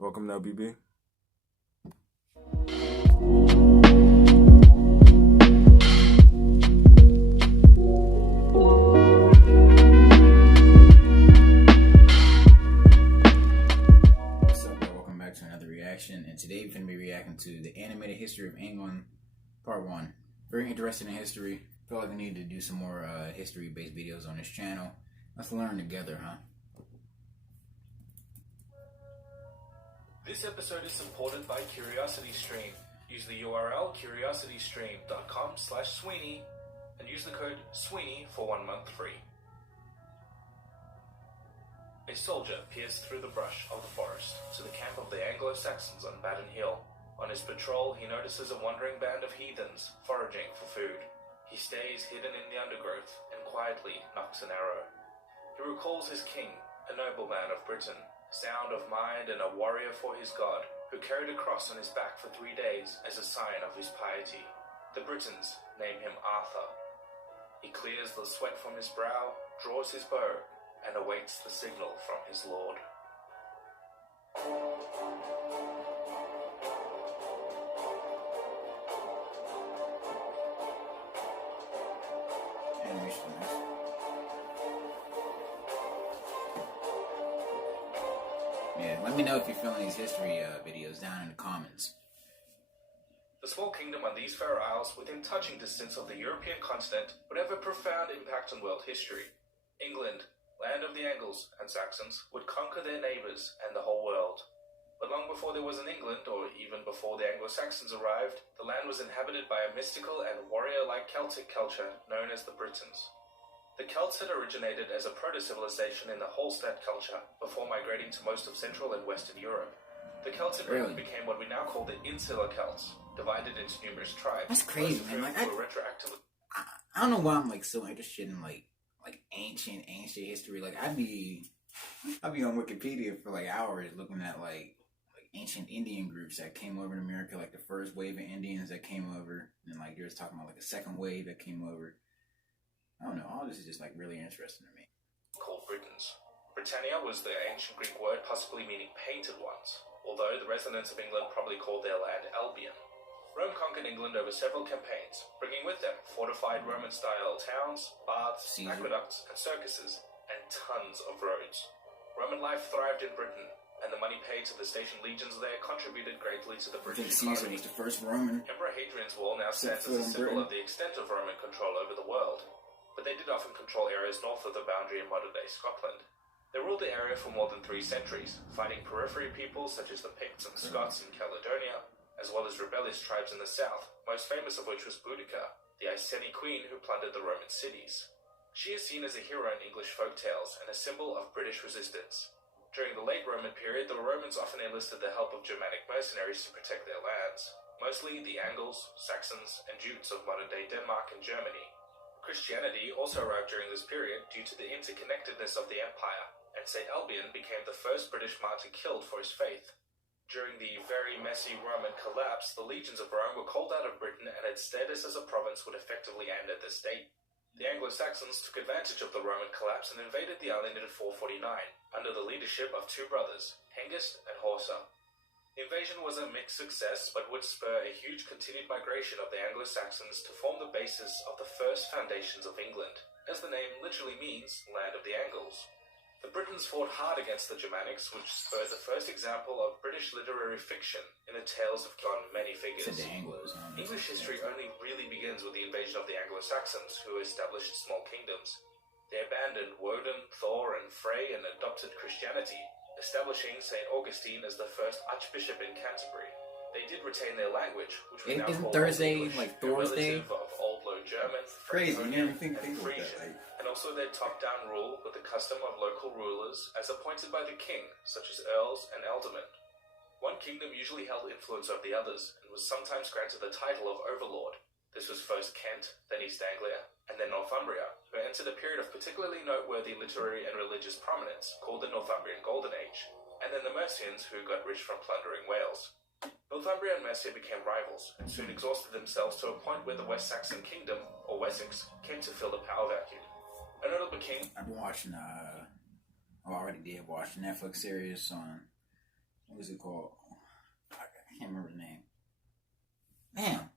Welcome to LBB. What's up, y'all? Welcome back to another reaction. And today we're going to be reacting to the animated history of England, part 1. Very interested in history. Feel like we need to do some more history-based videos on this channel. Let's learn together, huh? This episode is supported by CuriosityStream. Use the URL curiositystream.com/Sweeney and use the code Sweeney for 1 month free. A soldier pierced through the brush of the forest to the camp of the Anglo Saxons on Baden Hill. On his patrol, he notices a wandering band of heathens foraging for food. He stays hidden in the undergrowth and quietly knocks an arrow. He recalls his king, a nobleman of Britain, sound of mind and a warrior for his god, who carried a cross on his back for 3 days as a sign of his piety. The Britons name him Arthur. He clears the sweat from his brow, draws his bow, and awaits the signal from his lord. Animation. Yeah, let me know if you're feeling these history videos down in the comments. The small kingdom on these fair isles, within touching distance of the European continent, would have a profound impact on world history. England, land of the Angles and Saxons, would conquer their neighbours and the whole world. But long before there was an England, or even before the Anglo-Saxons arrived, the land was inhabited by a mystical and warrior-like Celtic culture known as the Britons. The Celts had originated as a proto-civilization in the Hallstatt culture before migrating to most of Central and Western Europe. The Celts in Britain became what we now call the Insular Celts, divided into numerous tribes. That's crazy, man. Like, I don't know why I'm like so interested in like ancient history. Like I'd be on Wikipedia for like hours looking at like ancient Indian groups that came over to America, like the first wave of Indians that came over, and like you're talking about like a second wave that came over. I don't know, all this is just like really interesting to me. Called Britons. Britannia was the ancient Greek word possibly meaning painted ones, although the residents of England probably called their land Albion. Rome conquered England over several campaigns, bringing with them fortified Roman-style towns, baths, aqueducts, and circuses, and tons of roads. Roman life thrived in Britain, and the money paid to the station legions there contributed greatly to the British Caesar economy. was the first Roman. Emperor Hadrian's Wall now stands as a symbol of the extent of Roman control over the world, but they did often control areas north of the boundary in modern-day Scotland. They ruled the area for more than 3 centuries, fighting periphery peoples such as the Picts and Scots in Caledonia, as well as rebellious tribes in the south, most famous of which was Boudica, the Iceni queen who plundered the Roman cities. She is seen as a hero in English folk tales and a symbol of British resistance. During the late Roman period, the Romans often enlisted the help of Germanic mercenaries to protect their lands, mostly the Angles, Saxons, and Jutes of modern-day Denmark and Germany. Christianity also arrived during this period due to the interconnectedness of the empire, and St. Albion became the first British martyr killed for his faith. During the very messy Roman collapse, the legions of Rome were called out of Britain and its status as a province would effectively end at this date. The Anglo-Saxons took advantage of the Roman collapse and invaded the island in 449, under the leadership of 2 brothers, Hengist and Horsa. The invasion was a mixed success, but would spur a huge continued migration of the Anglo-Saxons to form the basis of the first foundations of England, as the name literally means land of the Angles. The Britons fought hard against the Germanics, which spurred the first example of British literary fiction in the tales of many figures. English history only really begins with the invasion of the Anglo-Saxons, who established small kingdoms. They abandoned Woden, Thor, and Frey and adopted Christianity, establishing St. Augustine as the first archbishop in Canterbury. They did retain their language, which we now call Thursday English, like Thursday? of Old Low German, Crazy, Franconian, think and about Frisian, that. and also their top-down rule with the custom of local rulers as appointed by the king, such as earls and aldermen. One kingdom usually held influence over the others, and was sometimes granted the title of overlord. This was first Kent, then East Anglia, and then Northumbria, who entered a period of particularly noteworthy literary and religious prominence, called the Northumbrian Golden Age, and then the Mercians, who got rich from plundering Wales. Northumbria and Mercia became rivals, and soon exhausted themselves to a point where the West Saxon Kingdom, or Wessex, came to fill the power vacuum. A notable king... I've been watching, I already did watch the Netflix series on what was it called? I can't remember the name. Damn.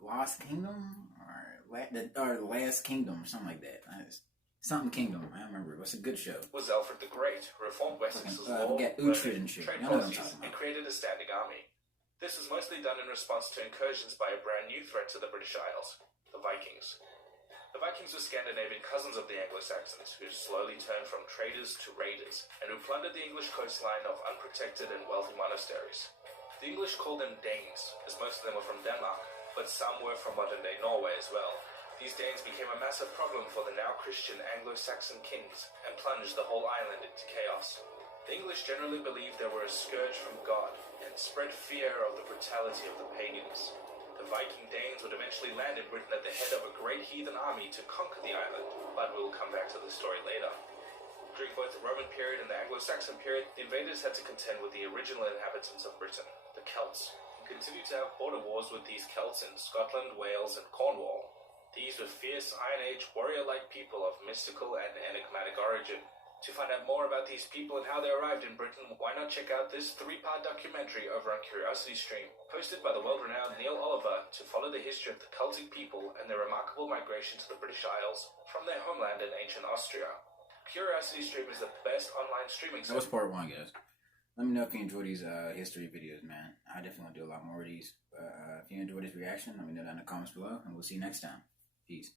Lost Kingdom or the Last Kingdom, something like that. Something Kingdom. I don't remember. It was a good show. Was Alfred the Great, who reformed Wessex's law, Uhtred and shit. trade policies, and created a standing army. This was mostly done in response to incursions by a brand new threat to the British Isles, the Vikings. The Vikings were Scandinavian cousins of the Anglo Saxons, who slowly turned from traders to raiders, and who plundered the English coastline of unprotected and wealthy monasteries. The English called them Danes, as most of them were from Denmark, but some were from modern-day Norway as well. These Danes became a massive problem for the now Christian Anglo-Saxon kings and plunged the whole island into chaos. The English generally believed they were a scourge from God and spread fear of the brutality of the pagans. The Viking Danes would eventually land in Britain at the head of a great heathen army to conquer the island, but we'll come back to the story later. During both the Roman period and the Anglo-Saxon period, the invaders had to contend with the original inhabitants of Britain, the Celts, and continued to have border wars with these Celts in Scotland, Wales, and Cornwall. These were fierce Iron Age warrior-like people of mystical and enigmatic origin. To find out more about these people and how they arrived in Britain, why not check out this 3-part documentary over on CuriosityStream, posted by the world-renowned Neil Oliver, to follow the history of the Celtic people and their remarkable migration to the British Isles from their homeland in ancient Austria. CuriosityStream is the best online streaming service. That was part 1, guys. Let me know if you enjoy these history videos, man. I definitely want to do a lot more of these. If you enjoyed this reaction, let me know down in the comments below, and we'll see you next time. Peace.